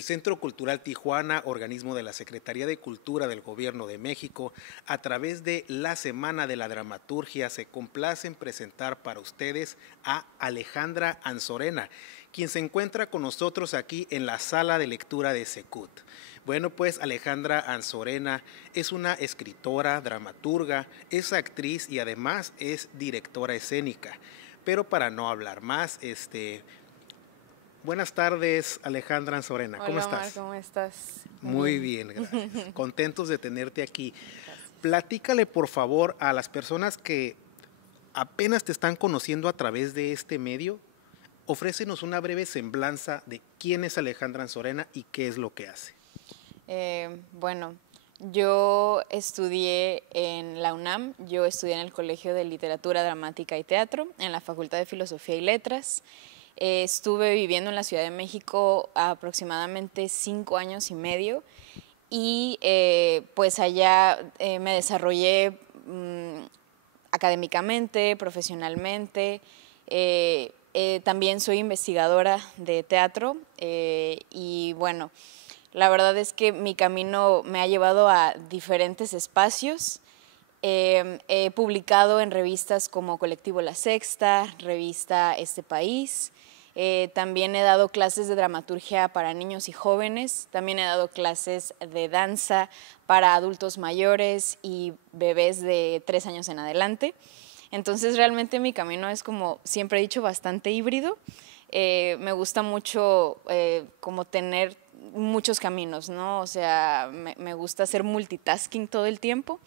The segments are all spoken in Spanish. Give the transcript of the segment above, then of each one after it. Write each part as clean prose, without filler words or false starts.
El Centro Cultural Tijuana, organismo de la Secretaría de Cultura del Gobierno de México, a través de la Semana de la Dramaturgia, se complace en presentar para ustedes a Alejandra Anzorena, quien se encuentra con nosotros aquí en la sala de lectura de Secut. Bueno, pues Alejandra Anzorena es una escritora, dramaturga, es actriz y además es directora escénica. Pero para no hablar más, buenas tardes, Alejandra Anzorena. ¿Cómo Hola, Omar, estás? ¿cómo estás? Muy bien, gracias. Contentos de tenerte aquí. Gracias. Platícale, por favor, a las personas que apenas te están conociendo a través de este medio, ofrécenos una breve semblanza de quién es Alejandra Anzorena y qué es lo que hace. Bueno, yo estudié en la UNAM, yo estudié en el Colegio de Literatura, Dramática y Teatro, en la Facultad de Filosofía y Letras. Estuve viviendo en la Ciudad de México aproximadamente 5 años y medio y pues allá me desarrollé académicamente, profesionalmente. También soy investigadora de teatro y bueno, la verdad es que mi camino me ha llevado a diferentes espacios. He publicado en revistas como Colectivo La Sexta, revista Este País. También he dado clases de dramaturgia para niños y jóvenes. También he dado clases de danza para adultos mayores y bebés de 3 años en adelante. Entonces realmente mi camino es, como siempre he dicho, bastante híbrido. Me gusta mucho como tener muchos caminos, ¿no? O sea, me gusta hacer multitasking todo el tiempo.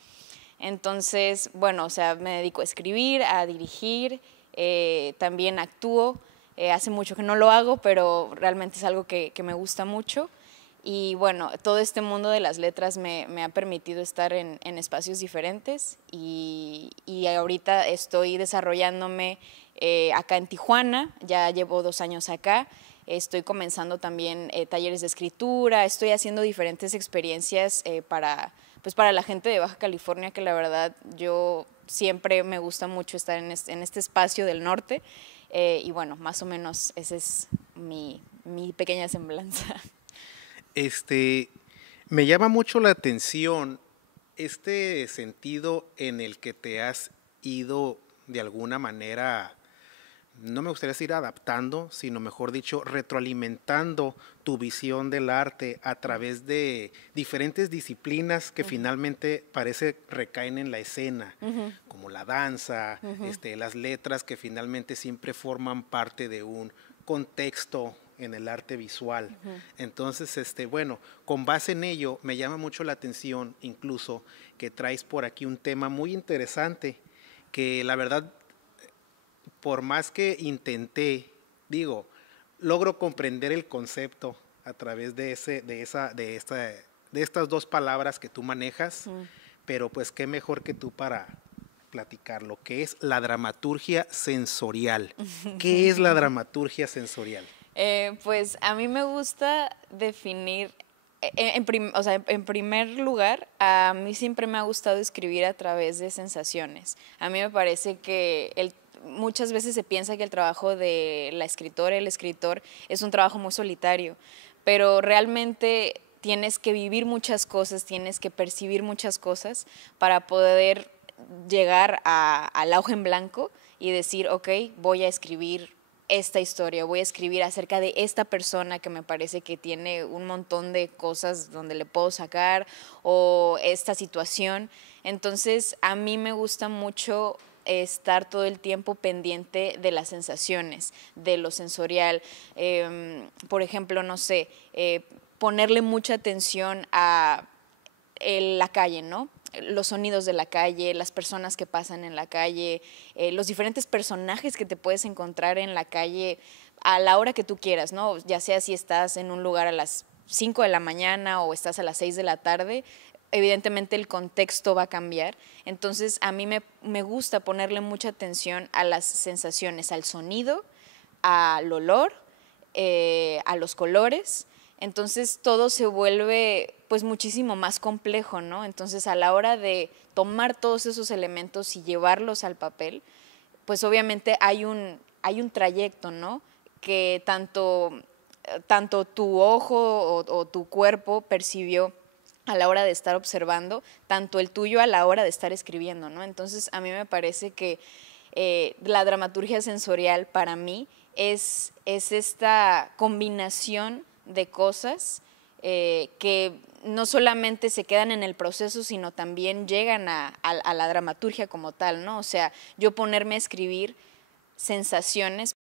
Entonces, bueno, o sea, me dedico a escribir, a dirigir, también actúo. Hace mucho que no lo hago, pero realmente es algo que me gusta mucho. Y bueno, todo este mundo de las letras me ha permitido estar en espacios diferentes y ahorita estoy desarrollándome acá en Tijuana, ya llevo 2 años acá. Estoy comenzando también talleres de escritura, estoy haciendo diferentes experiencias pues para la gente de Baja California, que la verdad yo siempre me gusta mucho estar en este espacio del norte. Y bueno, más o menos esa es mi pequeña semblanza. Me llama mucho la atención este sentido en el que te has ido de alguna manera, no me gustaría decir adaptando, sino mejor dicho, retroalimentando tu visión del arte a través de diferentes disciplinas que finalmente parece recaen en la escena, como la danza, las letras que finalmente siempre forman parte de un contexto en el arte visual. Entonces, bueno, con base en ello, me llama mucho la atención incluso que traes por aquí un tema muy interesante, que la verdad, por más que intenté, logro comprender el concepto a través de estas dos palabras que tú manejas, pero pues qué mejor que tú para platicar lo que es la dramaturgia sensorial. ¿Qué es la dramaturgia sensorial? Pues a mí me gusta definir, en primer lugar, a mí siempre me ha gustado escribir a través de sensaciones. A mí me parece que muchas veces se piensa que el trabajo de la escritora, el escritor, es un trabajo muy solitario, pero realmente tienes que vivir muchas cosas, tienes que percibir muchas cosas para poder llegar al hoja en blanco y decir, ok, voy a escribir esta historia, voy a escribir acerca de esta persona que me parece que tiene un montón de cosas donde le puedo sacar, o esta situación. Entonces a mí me gusta mucho estar todo el tiempo pendiente de las sensaciones, de lo sensorial. Por ejemplo, no sé, ponerle mucha atención a la calle, ¿no? Los sonidos de la calle, las personas que pasan en la calle, los diferentes personajes que te puedes encontrar en la calle a la hora que tú quieras, ¿no? Ya sea si estás en un lugar a las 5 de la mañana o estás a las 6 de la tarde, evidentemente el contexto va a cambiar. Entonces a mí me gusta ponerle mucha atención a las sensaciones, al sonido, al olor, a los colores. Entonces todo se vuelve pues muchísimo más complejo, ¿no? Entonces a la hora de tomar todos esos elementos y llevarlos al papel, pues obviamente hay un trayecto, ¿no? Que tanto tanto tu ojo o tu cuerpo percibió a la hora de estar observando, tanto el tuyo a la hora de estar escribiendo, ¿no? Entonces, a mí me parece que la dramaturgia sensorial para mí es esta combinación de cosas que no solamente se quedan en el proceso, sino también llegan a la dramaturgia como tal, ¿no? O sea, yo ponerme a escribir sensaciones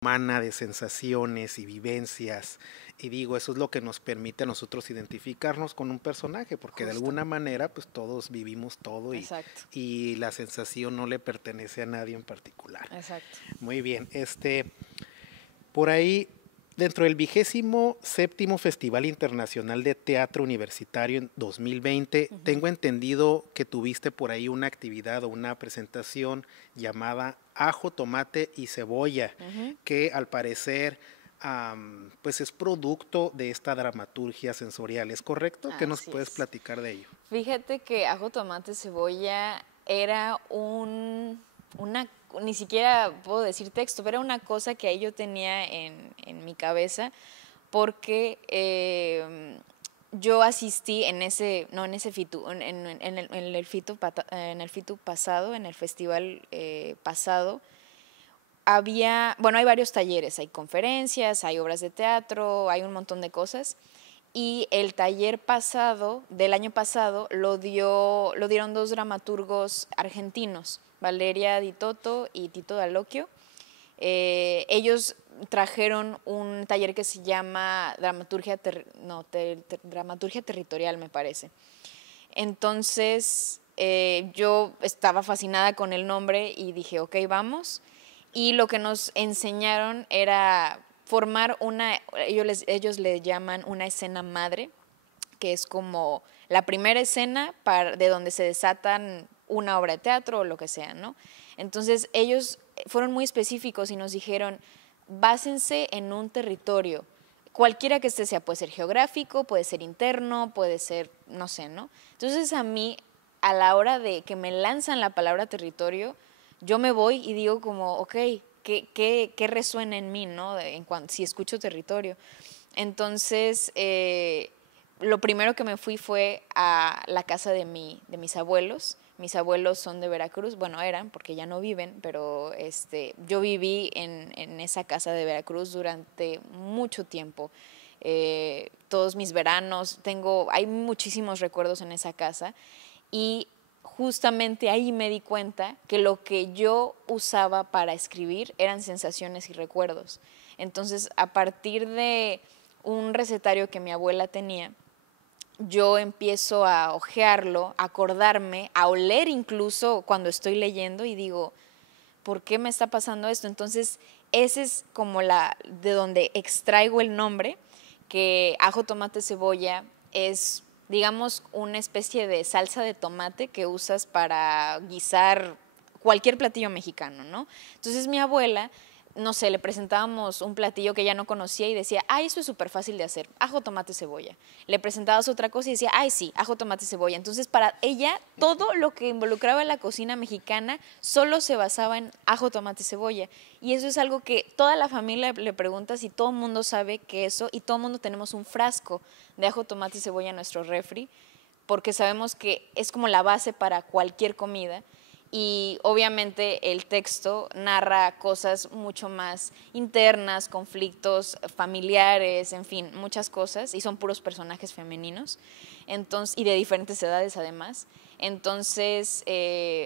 humana de sensaciones y vivencias. Y digo, eso es lo que nos permite a nosotros identificarnos con un personaje, porque de Justo. alguna manera pues todos vivimos todo Exacto. y la sensación no le pertenece a nadie en particular. Exacto. Muy bien, por ahí, dentro del 27º Festival Internacional de Teatro Universitario en 2020, tengo entendido que tuviste por ahí una actividad o una presentación llamada Ajo, Tomate y Cebolla, que al parecer pues es producto de esta dramaturgia sensorial, ¿es correcto? ¿Qué nos Así puedes es. platicar de ello? Fíjate que ajo, tomate, cebolla era ni siquiera puedo decir texto, pero era una cosa que ahí yo tenía en mi cabeza porque yo asistí en ese, no en ese FITU, en el FITU pasado, en el festival pasado, hay varios talleres, hay conferencias, hay obras de teatro, hay un montón de cosas. Y el taller pasado, del año pasado, lo dieron dos dramaturgos argentinos, Valeria Di Toto y Tito Dalocchio. Ellos trajeron un taller que se llama Dramaturgia Territorial, me parece. Entonces, yo estaba fascinada con el nombre y dije, ok, vamos. Y lo que nos enseñaron era formar ellos le llaman una escena madre, que es como la primera escena de donde se desatan una obra de teatro o lo que sea, ¿no? Entonces ellos fueron muy específicos y nos dijeron, básense en un territorio, cualquiera que sea, puede ser geográfico, puede ser interno, puede ser, no sé, ¿no? Entonces a mí, a la hora de que me lanzan la palabra territorio, yo me voy y digo como, ok, ¿qué resuena en mí, ¿no? Si escucho territorio. Entonces, lo primero que me fui fue a la casa de mis abuelos. Mis abuelos son de Veracruz, bueno, eran, porque ya no viven, pero yo viví en esa casa de Veracruz durante mucho tiempo. Todos mis veranos, hay muchísimos recuerdos en esa casa y justamente ahí me di cuenta que lo que yo usaba para escribir eran sensaciones y recuerdos. Entonces, a partir de un recetario que mi abuela tenía, yo empiezo a hojearlo, a acordarme, a oler incluso cuando estoy leyendo y digo, ¿por qué me está pasando esto? Entonces, ese es como de donde extraigo el nombre, que ajo, tomate, cebolla es, digamos, una especie de salsa de tomate que usas para guisar cualquier platillo mexicano, ¿no? Entonces mi abuela, no sé, le presentábamos un platillo que ella no conocía y decía, ay, eso es súper fácil de hacer, ajo, tomate, cebolla. Le presentabas otra cosa y decía, ay, sí, ajo, tomate, cebolla. Entonces, para ella, todo lo que involucraba en la cocina mexicana solo se basaba en ajo, tomate, cebolla. Y eso es algo que toda la familia le pregunta si todo el mundo sabe que eso, y todo el mundo tenemos un frasco de ajo, tomate y cebolla en nuestro refri, porque sabemos que es como la base para cualquier comida. Y obviamente el texto narra cosas mucho más internas, conflictos familiares, en fin, muchas cosas, y son puros personajes femeninos, entonces, y de diferentes edades además. Entonces,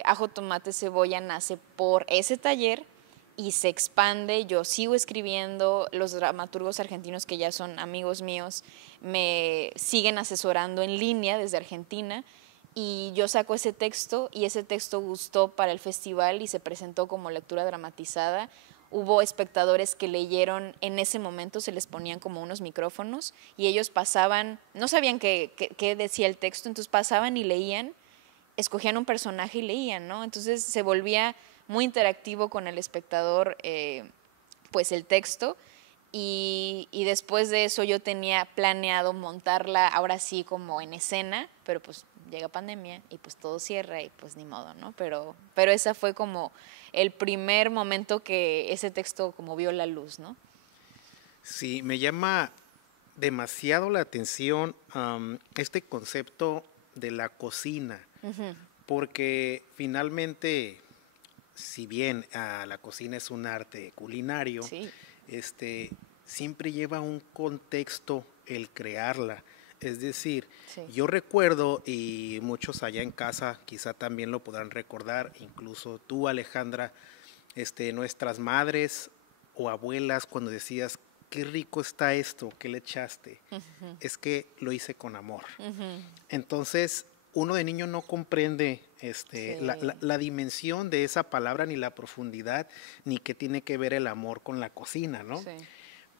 Ajo, Tomate, Cebolla nace por ese taller y se expande. Yo sigo escribiendo, los dramaturgos argentinos que ya son amigos míos me siguen asesorando en línea desde Argentina, y yo saco ese texto y ese texto gustó para el festival y se presentó como lectura dramatizada. Hubo espectadores que leyeron en ese momento, se les ponían como unos micrófonos y ellos pasaban, no sabían qué decía el texto, entonces pasaban y leían, escogían un personaje y leían, ¿no? Entonces se volvía muy interactivo con el espectador, pues el texto. Y después de eso yo tenía planeado montarla ahora sí como en escena, pero pues llega pandemia y pues todo cierra y pues ni modo, ¿no? Pero esa fue como el primer momento que ese texto como vio la luz, ¿no? Sí, me llama demasiado la atención este concepto de la cocina, porque finalmente, si bien la cocina es un arte culinario, Sí. Siempre lleva un contexto el crearla. Es decir, Sí. yo recuerdo, y muchos allá en casa quizá también lo podrán recordar, incluso tú, Alejandra, nuestras madres o abuelas cuando decías, qué rico está esto, ¿qué le echaste? Es que lo hice con amor. Entonces, uno de niño no comprende Sí. la dimensión de esa palabra, ni la profundidad, ni qué tiene que ver el amor con la cocina, ¿no? Sí.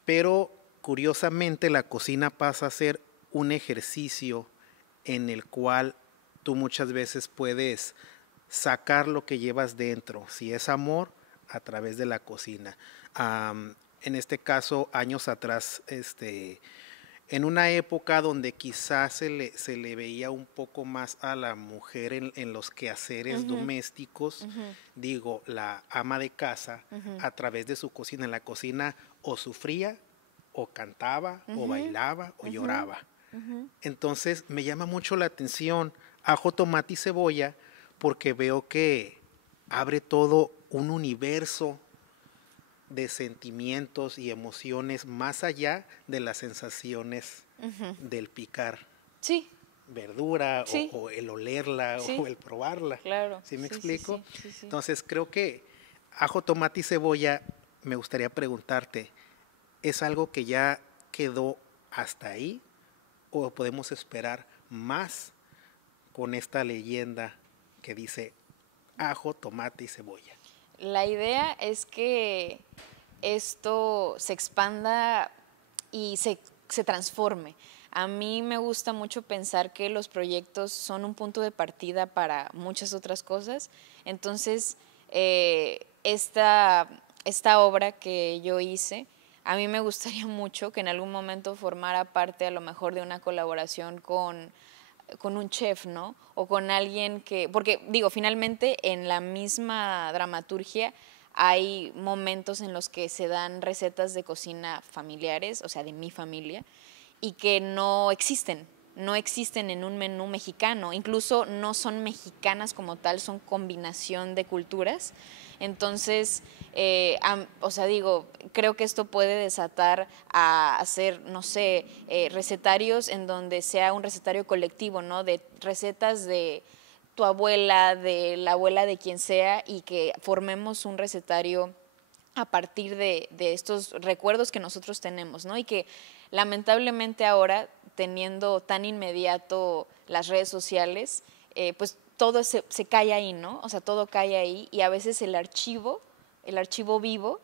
Pero curiosamente la cocina pasa a ser un ejercicio en el cual tú muchas veces puedes sacar lo que llevas dentro, si es amor, a través de la cocina. En este caso, años atrás, en una época donde quizás se le veía un poco más a la mujer en los quehaceres domésticos, digo, la ama de casa, a través de su cocina, en la cocina o sufría, o cantaba, o bailaba, o lloraba. Entonces me llama mucho la atención ajo, tomate y cebolla, porque veo que abre todo un universo de sentimientos y emociones más allá de las sensaciones del picar Sí, verdura sí, o el olerla sí, o el probarla. claro. ¿Sí me Sí, sí, explico? sí, sí, sí. Entonces creo que ajo, tomate y cebolla, me gustaría preguntarte, ¿es algo que ya quedó hasta ahí o podemos esperar más con esta leyenda que dice ajo, tomate y cebolla? La idea es que esto se expanda y se transforme. A mí me gusta mucho pensar que los proyectos son un punto de partida para muchas otras cosas. Entonces, esta obra que yo hice, a mí me gustaría mucho que en algún momento formara parte a lo mejor de una colaboración con un chef, ¿no? O con alguien que, porque digo, finalmente en la misma dramaturgia hay momentos en los que se dan recetas de cocina familiares, o sea, de mi familia, y que no existen en un menú mexicano, incluso no son mexicanas como tal, son combinación de culturas. Entonces, o sea, digo, creo que esto puede desatar a hacer, no sé, recetarios en donde sea un recetario colectivo, ¿no? De recetas de tu abuela, de la abuela de quien sea, y que formemos un recetario a partir de estos recuerdos que nosotros tenemos, ¿no? Y que lamentablemente ahora, teniendo tan inmediato las redes sociales, pues todo se cae ahí, ¿no? O sea, todo cae ahí y a veces el archivo vivo,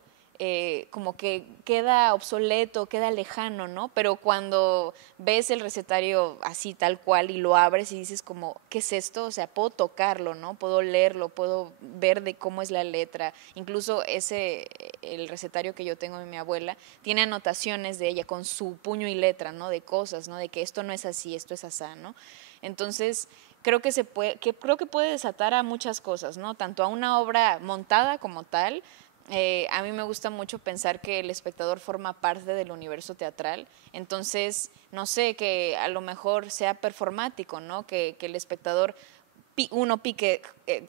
como que queda obsoleto, queda lejano, ¿no? Pero cuando ves el recetario así tal cual y lo abres y dices como, ¿qué es esto? O sea, puedo tocarlo, ¿no? Puedo leerlo, puedo ver de cómo es la letra. Incluso el recetario que yo tengo de mi abuela, tiene anotaciones de ella con su puño y letra, ¿no? De cosas, ¿no? De que esto no es así, esto es asá, ¿no? Entonces, creo que puede desatar a muchas cosas, ¿no? Tanto a una obra montada como tal. A mí me gusta mucho pensar que el espectador forma parte del universo teatral, entonces, no sé, que a lo mejor sea performático, ¿no? Que el espectador, uno pique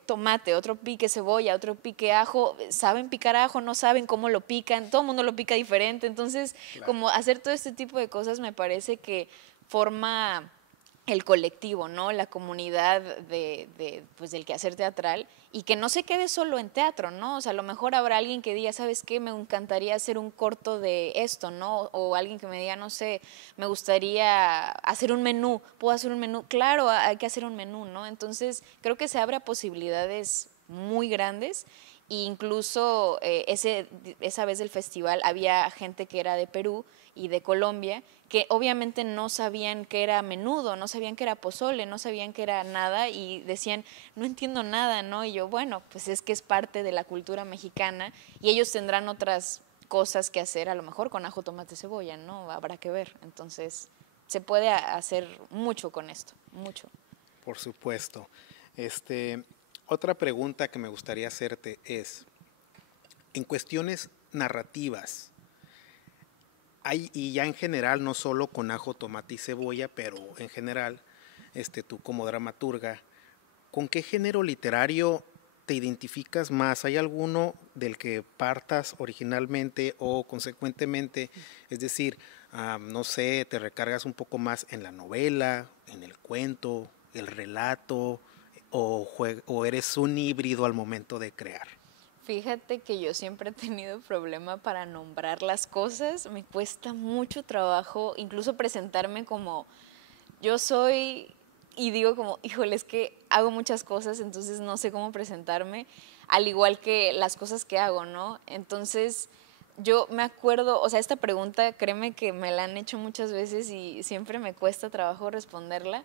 tomate, otro pique cebolla, otro pique ajo, saben picar ajo, no saben cómo lo pican, todo el mundo lo pica diferente, entonces, Claro. como hacer todo este tipo de cosas me parece que forma el colectivo, ¿no? La comunidad pues del quehacer teatral y que no se quede solo en teatro, ¿no? O sea, a lo mejor habrá alguien que diga, ¿sabes qué? Me encantaría hacer un corto de esto, ¿no? O alguien que me diga, no sé, me gustaría hacer un menú, ¿puedo hacer un menú? Claro, hay que hacer un menú, ¿no? Entonces, creo que se abre a posibilidades muy grandes. E incluso esa vez del festival había gente que era de Perú y de Colombia que obviamente no sabían que era menudo, no sabían que era pozole, no sabían que era nada y decían, no entiendo nada, ¿no? Y yo, bueno, pues es que es parte de la cultura mexicana y ellos tendrán otras cosas que hacer, a lo mejor con ajo, tomate, cebolla, ¿no? Habrá que ver. Entonces, se puede hacer mucho con esto, mucho. Por supuesto. Otra pregunta que me gustaría hacerte es, en cuestiones narrativas, y ya en general, no solo con ajo, tomate y cebolla, pero en general, tú como dramaturga, ¿con qué género literario te identificas más? ¿Hay alguno del que partas originalmente o consecuentemente? Es decir, no sé, te recargas un poco más en la novela, en el cuento, el relato, o eres un híbrido al momento de crear. Fíjate que yo siempre he tenido problema para nombrar las cosas, me cuesta mucho trabajo, incluso presentarme como yo soy, y digo como, híjole, es que hago muchas cosas, entonces no sé cómo presentarme, al igual que las cosas que hago, ¿no? Entonces yo me acuerdo, o sea, esta pregunta, créeme que me la han hecho muchas veces y siempre me cuesta trabajo responderla.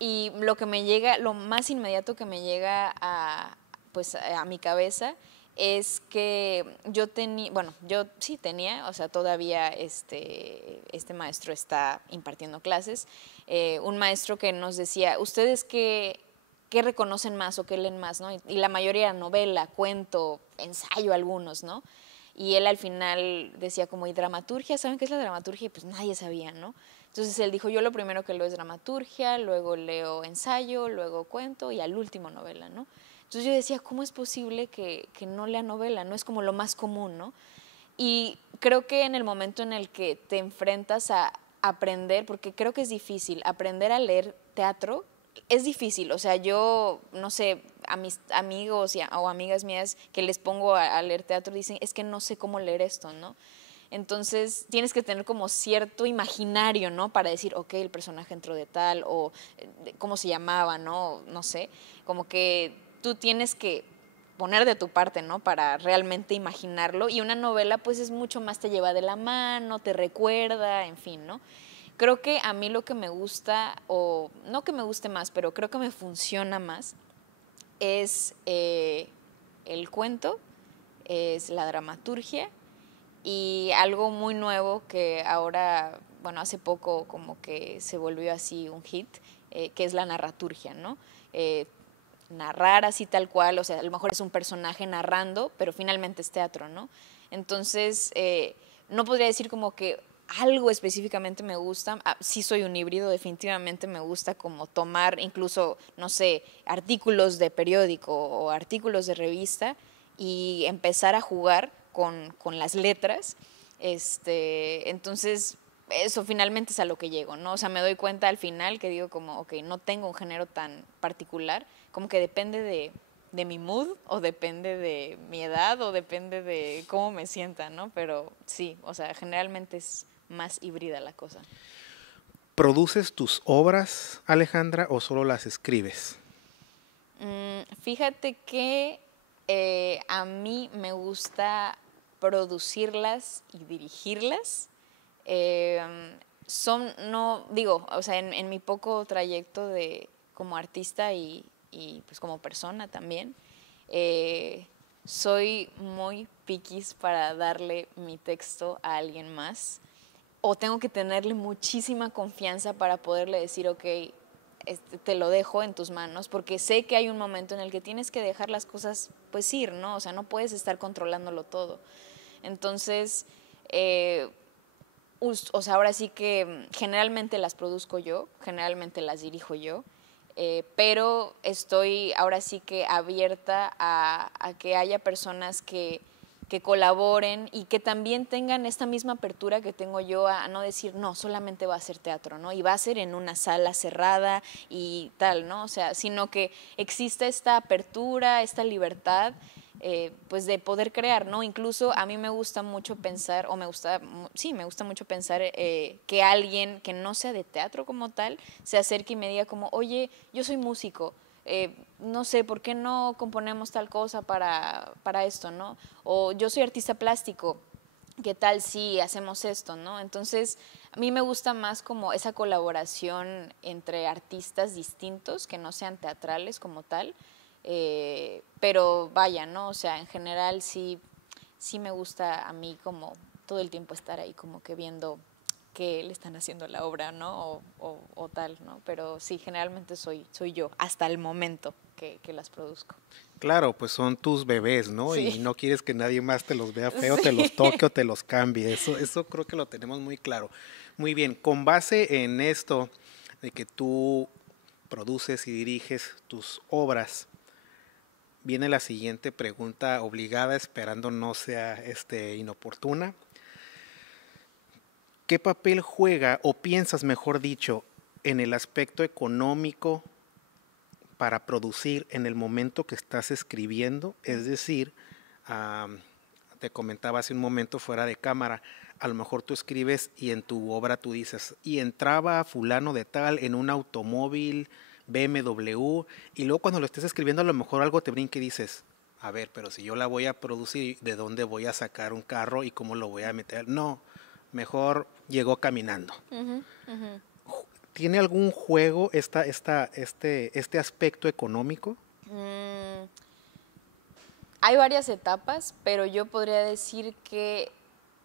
Y lo que me llega, lo más inmediato que me llega a, pues, a mi cabeza es que yo tenía, bueno, yo sí tenía, o sea, todavía este maestro está impartiendo clases, un maestro que nos decía, ¿ustedes qué reconocen más o qué leen más, ¿no? Y la mayoría era novela, cuento, ensayo algunos, ¿no? Y él al final decía como, ¿y dramaturgia? ¿Saben qué es la dramaturgia? Y pues nadie sabía, ¿no? Entonces él dijo, yo lo primero que leo es dramaturgia, luego leo ensayo, luego cuento y al último novela, ¿no? Entonces yo decía, ¿cómo es posible que no lea novela? No es como lo más común, ¿no? Y creo que en el momento en el que te enfrentas a aprender, porque creo que es difícil, aprender a leer teatro es difícil. O sea, yo, no sé, a mis amigos o amigas mías que les pongo a leer teatro dicen, es que no sé cómo leer esto, ¿no? Entonces tienes que tener como cierto imaginario, ¿no? Para decir, ok, el personaje entró de tal, o cómo se llamaba, ¿no? No sé, como que tú tienes que poner de tu parte, ¿no? Para realmente imaginarlo. Y una novela, pues es mucho más, te lleva de la mano, te recuerda, en fin, ¿no? Creo que a mí lo que me gusta, o no que me guste más, pero creo que me funciona más, es el cuento, es la dramaturgia y algo muy nuevo que ahora, bueno, hace poco como que se volvió así un hit, que es la narraturgia, ¿no? Narrar así tal cual, o sea, a lo mejor es un personaje narrando, pero finalmente es teatro, ¿no? Entonces, no podría decir como que algo específicamente me gusta, sí soy un híbrido, definitivamente me gusta como tomar incluso, no sé, artículos de periódico o artículos de revista y empezar a jugar con las letras, entonces eso finalmente es a lo que llego, ¿no? O sea, me doy cuenta al final que digo como, ok, no tengo un género tan particular, como que depende de mi mood o depende de mi edad o depende de cómo me sienta, ¿no? Pero sí, o sea, generalmente es más híbrida la cosa. ¿Produces tus obras, Alejandra, o solo las escribes? Fíjate que a mí me gusta producirlas y dirigirlas. No, digo, o sea, en mi poco trayecto de como artista y pues como persona también, eh, soy muy piquis para darle mi texto a alguien más o tengo que tenerle muchísima confianza para poderle decir, ok, te lo dejo en tus manos, porque sé que hay un momento en el que tienes que dejar las cosas pues ir, ¿no? O sea, no puedes estar controlándolo todo. Entonces, o sea, ahora sí que generalmente las produzco yo, generalmente las dirijo yo, pero estoy ahora sí que abierta a que haya personas que colaboren y que también tengan esta misma apertura que tengo yo a no decir, no, solamente va a ser teatro, ¿no? Y va a ser en una sala cerrada y tal, ¿no? O sea, sino que exista esta apertura, esta libertad, pues de poder crear, ¿no? Incluso a mí me gusta mucho pensar, o me gusta, sí, me gusta mucho pensar que alguien que no sea de teatro como tal, se acerque y me diga como, oye, yo soy músico, no sé, ¿por qué no componemos tal cosa para esto, ¿no? O yo soy artista plástico, ¿qué tal si hacemos esto, ¿no? Entonces, a mí me gusta más como esa colaboración entre artistas distintos, que no sean teatrales como tal, pero vaya, ¿no? O sea, en general sí me gusta a mí como todo el tiempo estar ahí como que viendo qué le están haciendo a la obra, ¿no? O tal, ¿no? Pero sí, generalmente soy yo, hasta el momento que las produzco. Claro, pues son tus bebés, ¿no? Sí, Y no quieres que nadie más te los vea feo, te sí. los toque o te los cambie. Eso creo que lo tenemos muy claro. Muy bien, con base en esto de que tú produces y diriges tus obras, viene la siguiente pregunta obligada, esperando no sea inoportuna. ¿Qué papel juega, o piensas, mejor dicho, en el aspecto económico para producir en el momento que estás escribiendo? Es decir, Ah, te comentaba hace un momento fuera de cámara, a lo mejor tú escribes y en tu obra tú dices, y entraba fulano de tal en un automóvil BMW, y luego cuando lo estés escribiendo a lo mejor algo te brinca y dices, a ver, pero si yo la voy a producir, ¿de dónde voy a sacar un carro y cómo lo voy a meter? No, mejor llegó caminando. Ujú, ujú. ¿Tiene algún juego este aspecto económico? Mm, Hay varias etapas, pero yo podría decir que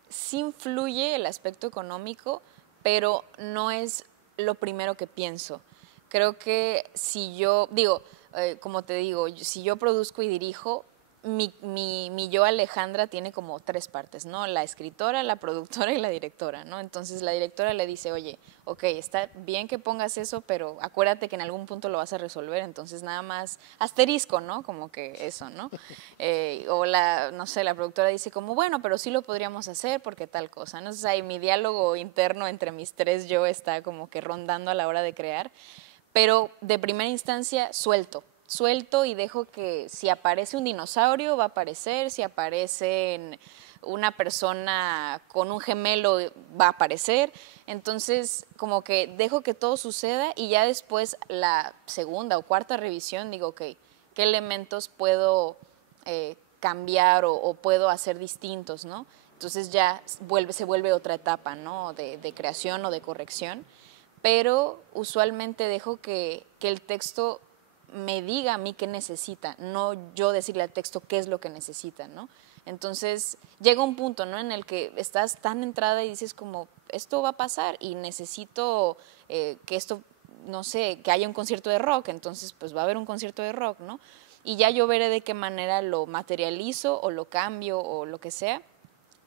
sí influye el aspecto económico, pero no es lo primero que pienso. Creo que si yo, digo, como te digo, si yo produzco y dirijo, mi yo Alejandra tiene como tres partes, ¿no? La escritora, la productora y la directora, ¿no? Entonces la directora le dice, oye, ok, está bien que pongas eso, pero acuérdate que en algún punto lo vas a resolver, entonces nada más asterisco, ¿no? Como que eso, ¿no? O la, no sé, la productora dice como, bueno, pero sí lo podríamos hacer porque tal cosa, ¿no? Entonces ahí mi diálogo interno entre mis tres yo está como que rondando a la hora de crear, pero de primera instancia suelto y dejo que si aparece un dinosaurio va a aparecer, si aparece una persona con un gemelo va a aparecer, entonces como que dejo que todo suceda y ya después la segunda o cuarta revisión digo, ok, ¿qué elementos puedo cambiar o puedo hacer distintos, ¿no? Entonces ya se vuelve otra etapa, ¿no? De creación o de corrección, pero usualmente dejo que el texto me diga a mí qué necesita, no yo decirle al texto qué es lo que necesita, ¿no? Entonces llega un punto, ¿no? En el que estás tan entrada y dices como, esto va a pasar y necesito que esto, no sé, que haya un concierto de rock, entonces pues va a haber un concierto de rock, ¿no? Y ya yo veré de qué manera lo materializo o lo cambio o lo que sea,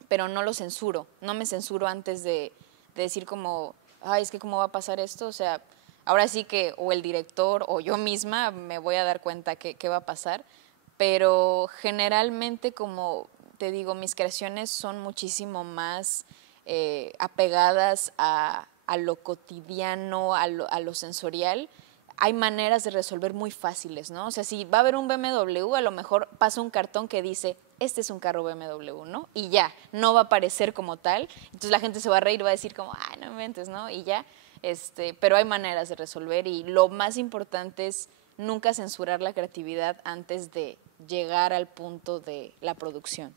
pero no lo censuro, no me censuro antes de decir como, ay, es que cómo va a pasar esto, o sea, ahora sí que o el director o yo misma me voy a dar cuenta qué va a pasar, pero generalmente, como te digo, mis creaciones son muchísimo más apegadas a lo cotidiano, a lo sensorial. Hay maneras de resolver muy fáciles, ¿no? O sea, si va a haber un BMW, a lo mejor pasa un cartón que dice, este es un carro BMW, ¿no? Y ya, no va a aparecer como tal. Entonces la gente se va a reír, va a decir como, ay, no inventes, ¿no? Y ya, pero hay maneras de resolver y lo más importante es nunca censurar la creatividad antes de llegar al punto de la producción.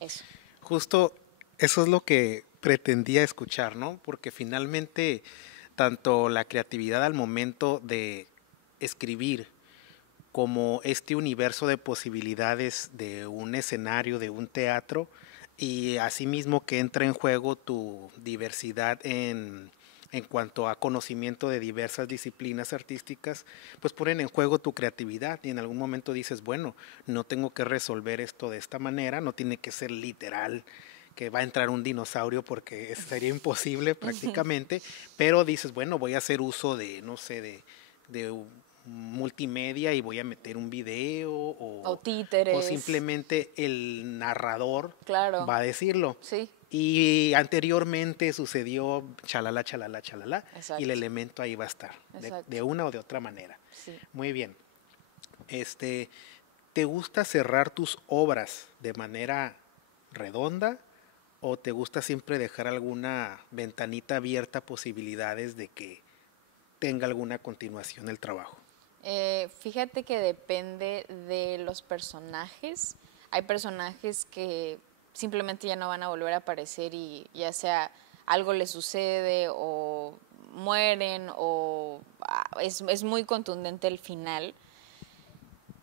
Eso. Justo eso es lo que pretendía escuchar, ¿no? Porque finalmente tanto la creatividad al momento de escribir como este universo de posibilidades de un escenario, de un teatro, y asimismo que entra en juego tu diversidad en cuanto a conocimiento de diversas disciplinas artísticas, pues ponen en juego tu creatividad y en algún momento dices, bueno, no tengo que resolver esto de esta manera, no tiene que ser literal que va a entrar un dinosaurio porque sería imposible prácticamente, pero dices, bueno, voy a hacer uso de, no sé, de multimedia y voy a meter un video O o títeres. simplemente el narrador Claro. va a decirlo. Sí. Y anteriormente sucedió chalala, chalala, chalala, y el Exacto. elemento ahí va a estar, Exacto. de una o de otra manera. Sí. Muy bien. Este, ¿Te gusta cerrar tus obras de manera redonda o te gusta siempre dejar alguna ventanita abierta, posibilidades de que tenga alguna continuación el trabajo? Fíjate que depende de los personajes. Hay personajes que simplemente ya no van a volver a aparecer y ya sea algo les sucede o mueren o es muy contundente el final.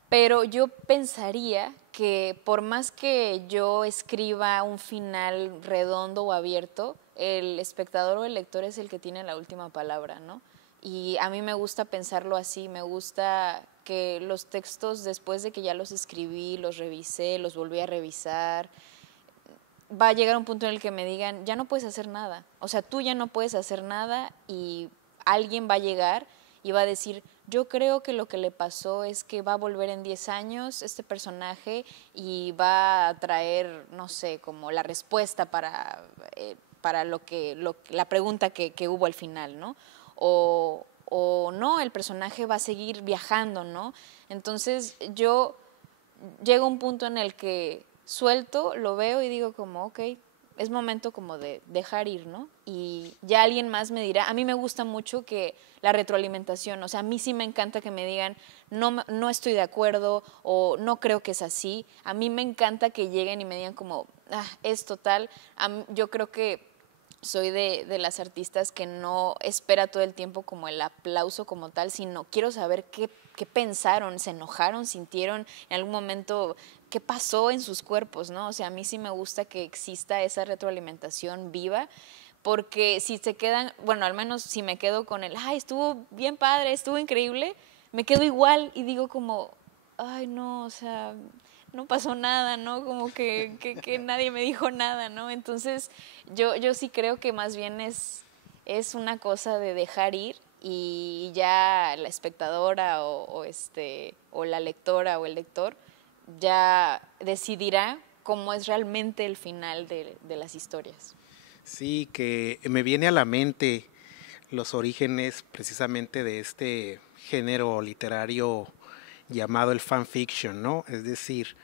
Pero yo pensaría que por más que yo escriba un final redondo o abierto, el espectador o el lector es el que tiene la última palabra, ¿no? Y a mí me gusta pensarlo así, me gusta que los textos, después de que ya los escribí, los revisé, los volví a revisar, va a llegar un punto en el que me digan, ya no puedes hacer nada. O sea, tú ya no puedes hacer nada y alguien va a llegar y va a decir, yo creo que lo que le pasó es que va a volver en 10 años este personaje y va a traer, no sé, como la respuesta para la pregunta que hubo al final, ¿no? O no, el personaje va a seguir viajando, ¿no? Entonces yo llego a un punto en el que suelto, lo veo y digo como, ok, es momento como de dejar ir, ¿no? Y ya alguien más me dirá, a mí me gusta mucho que la retroalimentación, o sea, a mí sí me encanta que me digan, no estoy de acuerdo o no creo que es así. A mí me encanta que lleguen y me digan como, es total. Yo creo que soy de las artistas que no espera todo el tiempo como el aplauso como tal, sino quiero saber qué pensaron, se enojaron, sintieron en algún momento, qué pasó en sus cuerpos, ¿no? O sea, a mí sí me gusta que exista esa retroalimentación viva, porque si se quedan, bueno, al menos si me quedo con el, ay, estuvo bien padre, estuvo increíble, me quedo igual y digo como, ay, no, o sea, no pasó nada, ¿no? Como que nadie me dijo nada, ¿no? Entonces, yo sí creo que más bien es una cosa de dejar ir y ya la espectadora o la lectora o el lector ya decidirá cómo es realmente el final de las historias. Sí, que me viene a la mente los orígenes precisamente de este género literario llamado el fanfiction, ¿no? Es decir,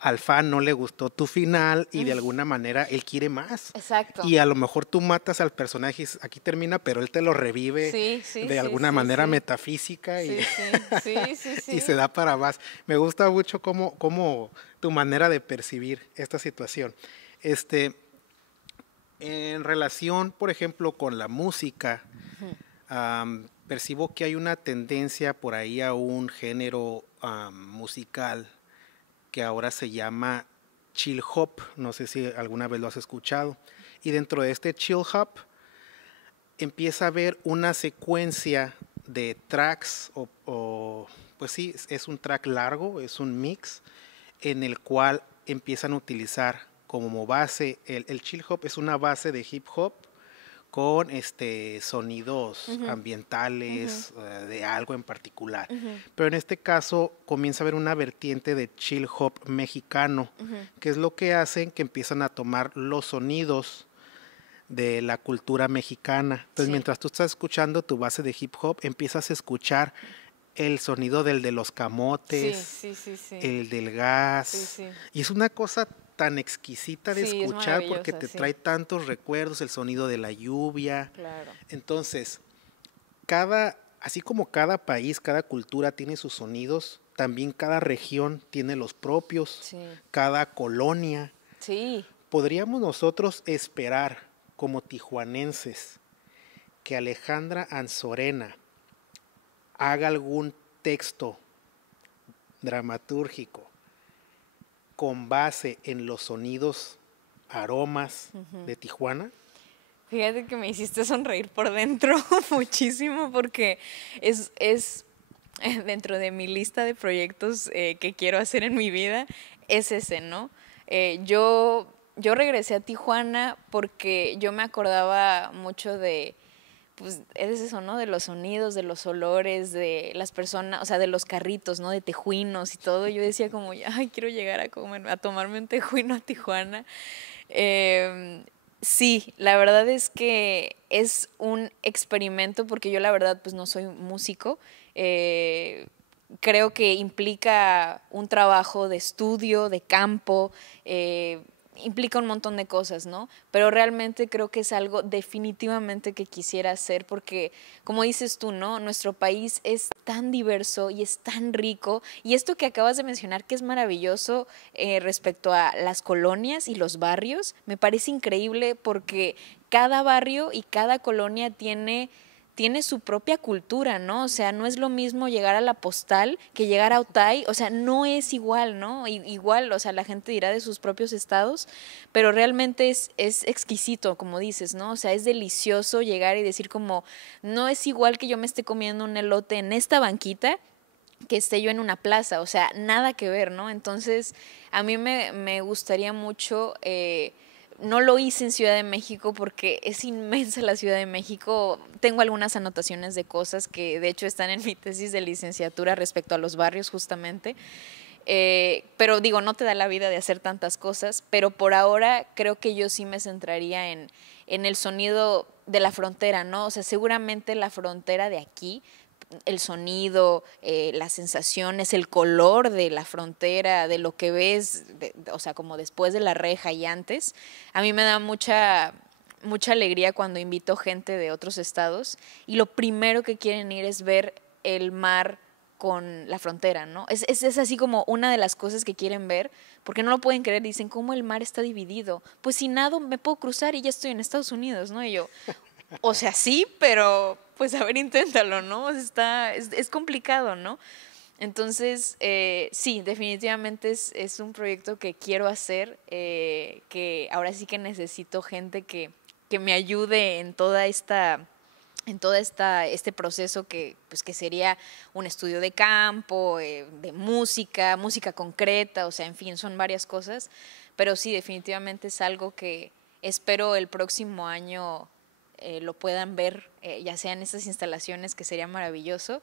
al fan no le gustó tu final y de alguna manera él quiere más. Exacto. Y a lo mejor tú matas al personaje y aquí termina, pero él te lo revive de alguna manera metafísica y, y se da para más. Me gusta mucho cómo tu manera de percibir esta situación. En relación, por ejemplo, con la música, percibo que hay una tendencia por ahí a un género musical que ahora se llama chill hop. No sé si alguna vez lo has escuchado. Y dentro de este chill hop empieza a haber una secuencia de tracks pues sí, es un track largo, es un mix en el cual empiezan a utilizar como base, el chill hop es una base de hip hop con sonidos ambientales de algo en particular. Pero en este caso comienza a haber una vertiente de chill hop mexicano, que es lo que hacen que empiezan a tomar los sonidos de la cultura mexicana. Entonces, mientras tú estás escuchando tu base de hip hop, empiezas a escuchar el sonido del de los camotes, el del gas. Y es una cosa tan exquisita de escuchar porque te trae tantos recuerdos, el sonido de la lluvia. Claro. Entonces, así como cada país, cada cultura tiene sus sonidos, también cada región tiene los propios, cada colonia. Podríamos nosotros esperar como tijuanenses que Alejandra Anzorena haga algún texto dramatúrgico con base en los sonidos, aromas de Tijuana. Fíjate que me hiciste sonreír por dentro muchísimo porque es dentro de mi lista de proyectos que quiero hacer en mi vida, es ese, ¿no? Yo regresé a Tijuana porque yo me acordaba mucho pues es eso, ¿no? De los sonidos, de los olores, de las personas, o sea, de los carritos, ¿no? De tejuinos y todo. Yo decía como, ay, quiero llegar a tomarme un tejuino a Tijuana. Sí, la verdad es que es un experimento porque yo la verdad pues no soy músico. Creo que implica un trabajo de estudio, de campo, implica un montón de cosas, ¿no? Pero realmente creo que es algo definitivamente que quisiera hacer porque, como dices tú, ¿no? Nuestro país es tan diverso y es tan rico y esto que acabas de mencionar que es maravilloso respecto a las colonias y los barrios, me parece increíble porque cada barrio y cada colonia tiene su propia cultura, ¿no? O sea, no es lo mismo llegar a La Postal que llegar a Otay, o sea, no es igual, ¿no? Igual, o sea, la gente dirá de sus propios estados, pero realmente es exquisito, como dices, ¿no? O sea, es delicioso llegar y decir como, no es igual que yo me esté comiendo un elote en esta banquita que esté yo en una plaza, o sea, nada que ver, ¿no? Entonces, a mí me gustaría mucho... no lo hice en Ciudad de México porque es inmensa la Ciudad de México. Tengo algunas anotaciones de cosas que de hecho están en mi tesis de licenciatura respecto a los barrios justamente. Pero digo, no te da la vida de hacer tantas cosas, pero por ahora creo que yo sí me centraría en el sonido de la frontera, ¿no? O sea, seguramente la frontera de aquí el sonido, las sensaciones, el color de la frontera, de lo que ves, o sea, como después de la reja y antes. A mí me da mucha alegría cuando invito gente de otros estados y lo primero que quieren ir es ver el mar con la frontera, ¿no? Es así como una de las cosas que quieren ver, porque no lo pueden creer, dicen, ¿cómo el mar está dividido? Pues si nado me puedo cruzar y ya estoy en Estados Unidos, ¿no? Y yo, o sea, sí, pero pues a ver, inténtalo, ¿no? Es complicado, ¿no? Entonces, sí, definitivamente es un proyecto que quiero hacer, que ahora sí que necesito gente que me ayude este proceso que, pues, que sería un estudio de campo, de música concreta, o sea, en fin, son varias cosas, pero sí, definitivamente es algo que espero el próximo año lo puedan ver, ya sea en estas instalaciones, que sería maravilloso,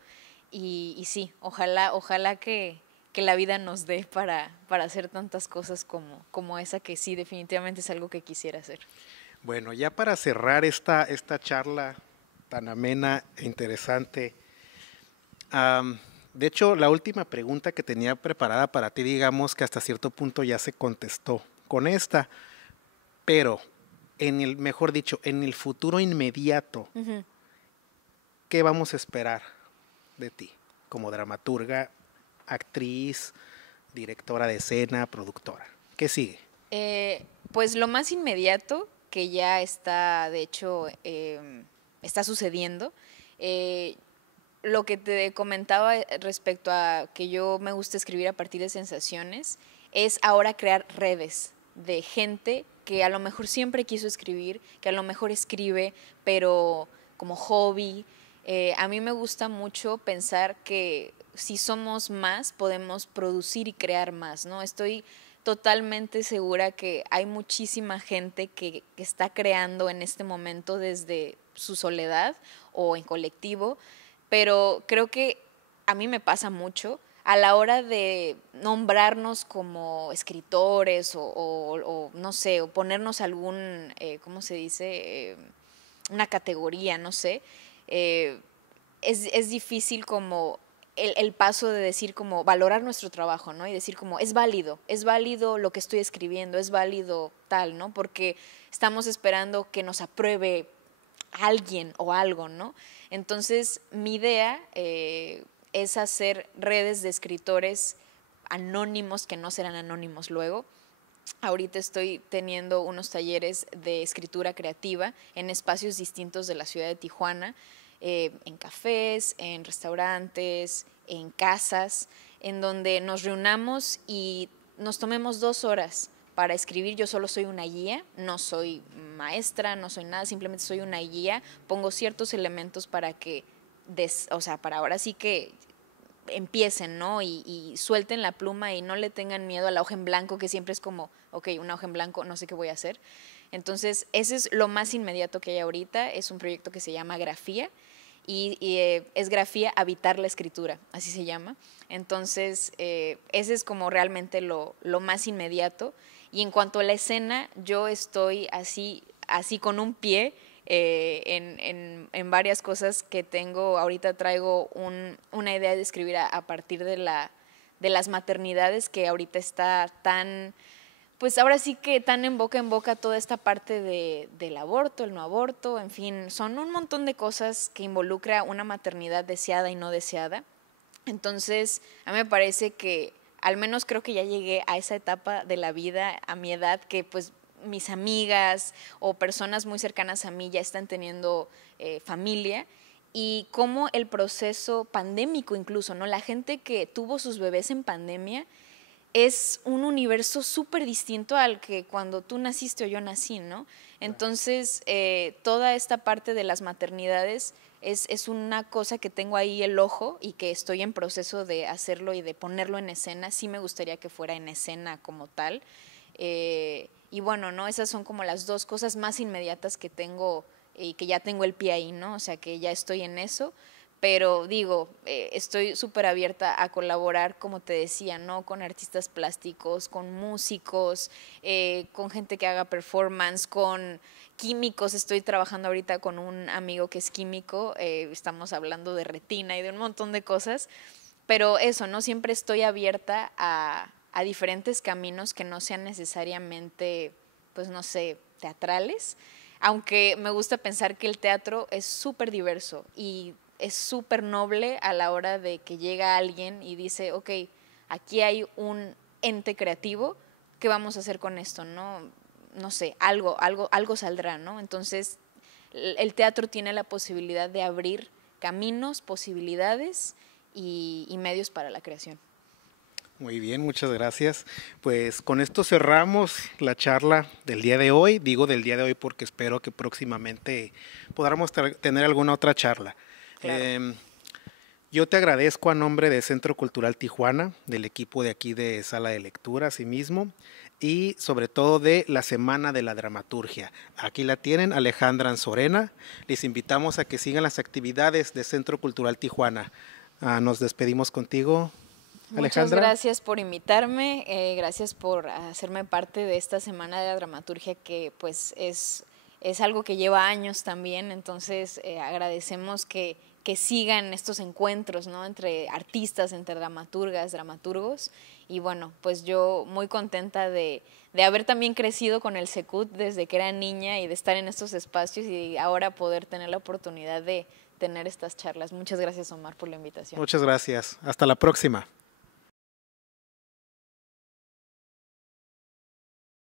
y sí, ojalá que la vida nos dé para hacer tantas cosas como esa, que sí, definitivamente es algo que quisiera hacer. Bueno, ya para cerrar esta charla tan amena e interesante, de hecho, la última pregunta que tenía preparada para ti, digamos que hasta cierto punto ya se contestó con esta, pero mejor dicho, en el futuro inmediato, Uh-huh. ¿qué vamos a esperar de ti como dramaturga, actriz, directora de escena, productora? ¿Qué sigue? Pues lo más inmediato, que ya está, de hecho, está sucediendo, eh, lo que te comentaba respecto a que yo me gusta escribir a partir de sensaciones, es ahora crear redes de gente que a lo mejor siempre quiso escribir, que a lo mejor escribe, pero como hobby. A mí me gusta mucho pensar que si somos más, podemos producir y crear más, ¿no? Estoy totalmente segura que hay muchísima gente que está creando en este momento desde su soledad o en colectivo, pero creo que a mí me pasa mucho a la hora de nombrarnos como escritores o no sé, o ponernos algún, ¿cómo se dice? Una categoría, no sé. Eh, es difícil como el paso de decir como valorar nuestro trabajo, ¿no? Y decir como es válido lo que estoy escribiendo, es válido tal, ¿no? Porque estamos esperando que nos apruebe alguien o algo, ¿no? Entonces, mi idea es hacer redes de escritores anónimos que no serán anónimos luego. Ahorita estoy teniendo unos talleres de escritura creativa en espacios distintos de la ciudad de Tijuana, en cafés, en restaurantes, en casas, en donde nos reunamos y nos tomemos 2 horas para escribir. Yo solo soy una guía, no soy maestra, no soy nada, simplemente soy una guía. Pongo ciertos elementos para que, o sea, para ahora sí que empiecen, ¿no? Y suelten la pluma y no le tengan miedo a la hoja en blanco, que siempre es como, ok, una hoja en blanco, no sé qué voy a hacer. Entonces, ese es lo más inmediato que hay ahorita. Es un proyecto que se llama Grafía y es Grafía Habitar la Escritura, así se llama. Entonces, ese es como realmente lo más inmediato. Y en cuanto a la escena, yo estoy así con un pie en varias cosas que tengo. Ahorita traigo una idea de escribir a partir de las maternidades, que ahorita está tan, pues ahora sí que tan en boca toda esta parte del aborto, el no aborto, en fin, son un montón de cosas que involucra una maternidad deseada y no deseada. Entonces, a mí me parece que al menos creo que ya llegué a esa etapa de la vida, a mi edad, que pues mis amigas o personas muy cercanas a mí ya están teniendo familia, y cómo el proceso pandémico incluso, ¿no? La gente que tuvo sus bebés en pandemia es un universo súper distinto al que cuando tú naciste o yo nací, ¿no? Entonces, toda esta parte de las maternidades es una cosa que tengo ahí el ojo y que estoy en proceso de hacerlo y de ponerlo en escena. Sí me gustaría que fuera en escena como tal. Y bueno, ¿no? Esas son como las dos cosas más inmediatas que tengo y que ya tengo el pie ahí, ¿no? O sea, que ya estoy en eso. Pero digo, estoy súper abierta a colaborar, como te decía, ¿no? Con artistas plásticos, con músicos, con gente que haga performance, con químicos. Estoy trabajando ahorita con un amigo que es químico, estamos hablando de retina y de un montón de cosas, pero eso, ¿no? Siempre estoy abierta a diferentes caminos que no sean necesariamente, pues no sé, teatrales, aunque me gusta pensar que el teatro es súper diverso y es súper noble a la hora de que llega alguien y dice, ok, aquí hay un ente creativo, ¿qué vamos a hacer con esto? No sé, algo saldrá, ¿no? Entonces, el teatro tiene la posibilidad de abrir caminos, posibilidades y medios para la creación. Muy bien, muchas gracias. Pues con esto cerramos la charla del día de hoy. Digo del día de hoy porque espero que próximamente podamos tener alguna otra charla. Claro. Yo te agradezco a nombre de Centro Cultural Tijuana, del equipo de aquí de Sala de Lectura, asimismo, y sobre todo de la Semana de la Dramaturgia. Aquí la tienen, Alejandra Anzorena. Les invitamos a que sigan las actividades de Centro Cultural Tijuana. Nos despedimos contigo, Muchas Alejandra. gracias por invitarme, gracias por hacerme parte de esta Semana de la Dramaturgia que pues es algo que lleva años también, entonces agradecemos que sigan estos encuentros, ¿no? Entre artistas, entre dramaturgas, dramaturgos, y bueno, pues yo muy contenta de haber también crecido con el Secut desde que era niña y de estar en estos espacios y ahora poder tener la oportunidad de tener estas charlas. Muchas gracias, Omar, por la invitación. Muchas gracias. Hasta la próxima.